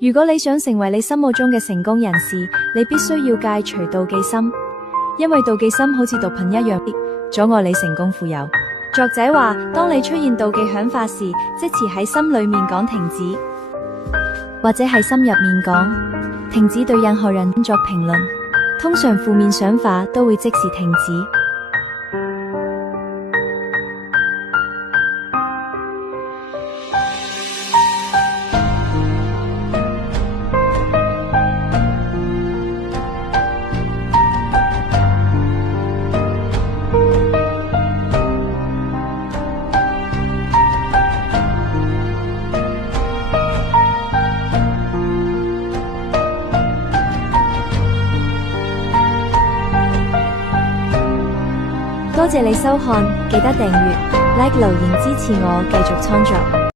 如果你想成為你心目中嘅成功人士，你必須要戒除妒忌心，因為妒忌心好似毒品一樣，阻礙你成功富有。作者話，當你出現妒忌想法時，即時喺心裏面講停止，或者喺心入面講停止對任何人作評論。通常負面想法都會即時停止。多謝你收看，記得訂閱、like、留言支持我繼續創作。